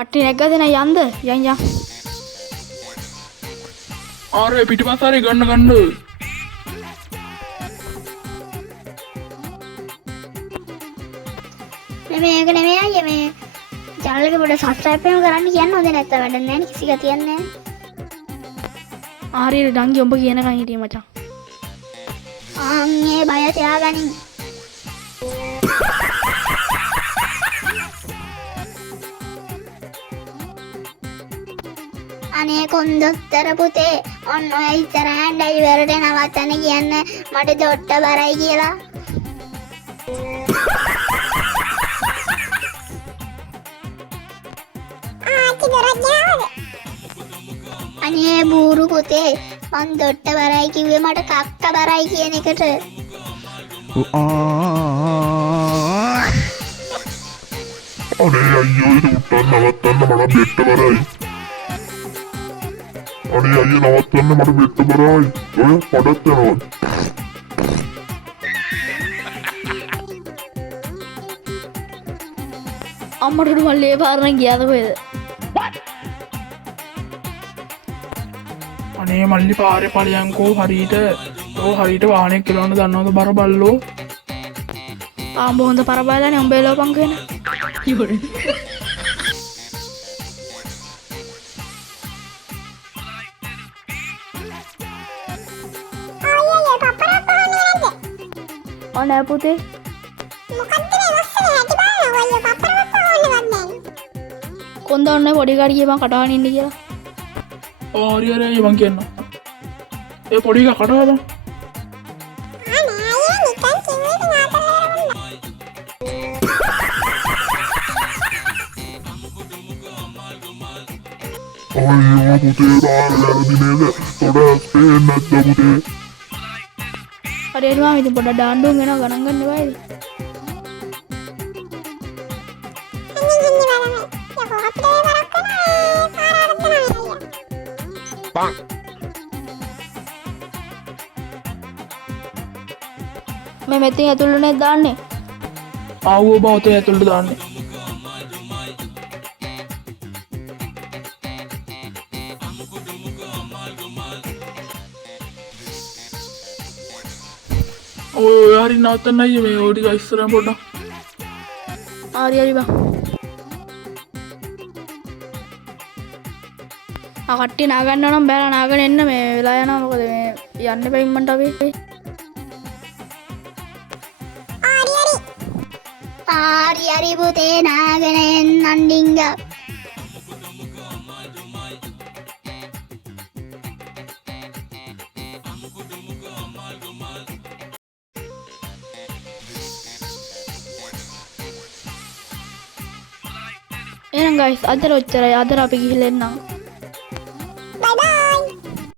කට්ටිය නැග්ගද නෑ යන්ද යන් යන්. ආරේ පිටිපස්ස ආරේ ගන්න. මේක නෙමෙයි අයියේ මේ channel එක පොඩ්ඩක් subscribe කරන්න කියන්න හොඳ නැත්නම් වැඩක් නැහැ නේ කිසි ගතියක් නැහැ. හරියට ඩංගි උඹ කියනකන් හිටියේ මචං. මේ බය තියාගනින්. අනේ කොන්දොස්තර පුතේ ඔන්න ඔය ඉස්සරහින් ඩයිවර්ට නවත්තන්න කියන්න මට දොට්ට බරයි කියලා. අනේ බූරු පුතේ මං දොට්ට බරයි කිව්වේ මට කක්ක බරයි කියන එකට. අනේ අයියෝ ඒක උත්තර නවත්තන්න මට බෙට්ට බරයි. අනේ අයියෝ නවත්තන්න මට බෙට්ට බරයි. ඔය පඩත් යනවා. අම්මට මල්ලේ පාරන ගියාද කොහෙද? අනේ මල්ලි පාරේ ඵලයන්කෝ හරියට වාහනයක් කෙලවන්න දන්නවද බර බල්ලෝ? ආඹ හොඳ පරබාලානේ උඹේ ලෝපං කියන. ඉවරයි. ඔනේ පුතේ කොන්ද ඔන්නේ පොඩි ගාඩියේ මං කටවගෙන ඉන්න කියලා. හරි මං කියන්න. ඒ පොඩි එක කටවද? අයියෝ පුතේ බාර වැරදි නේද? තොඩ පේන්නේ නැද්ද පුතේ? හරියට මම ඉතින් පොඩ්ඩක් ඩාන්ඩුම් වෙනවා ගණන් ගන්න එපා ඉතින්. මේ මෙතින් ඇතුළේ දාන්නේ. ආවෝ බවතේ ඇතුළට දාන්නේ. ඔය හරි නවත්තන්න අයියේ මේ ඔය ටික ඉස්සරහට පොඩ්ඩක්. හරි බං. කට්ටිය නාගන්න නම් බෑලා නාගන්න එන්න මේ වෙලා යනවා මොකද මේ යන්න බෑ ඉම්මන්ට අපි. හරි පුතේ නාගෙන එන්නන් ඩිංගා. එහෙනම් guys අදට ඔච්චරයි. අදට අපි ගිහිල්ලා එන්නම්.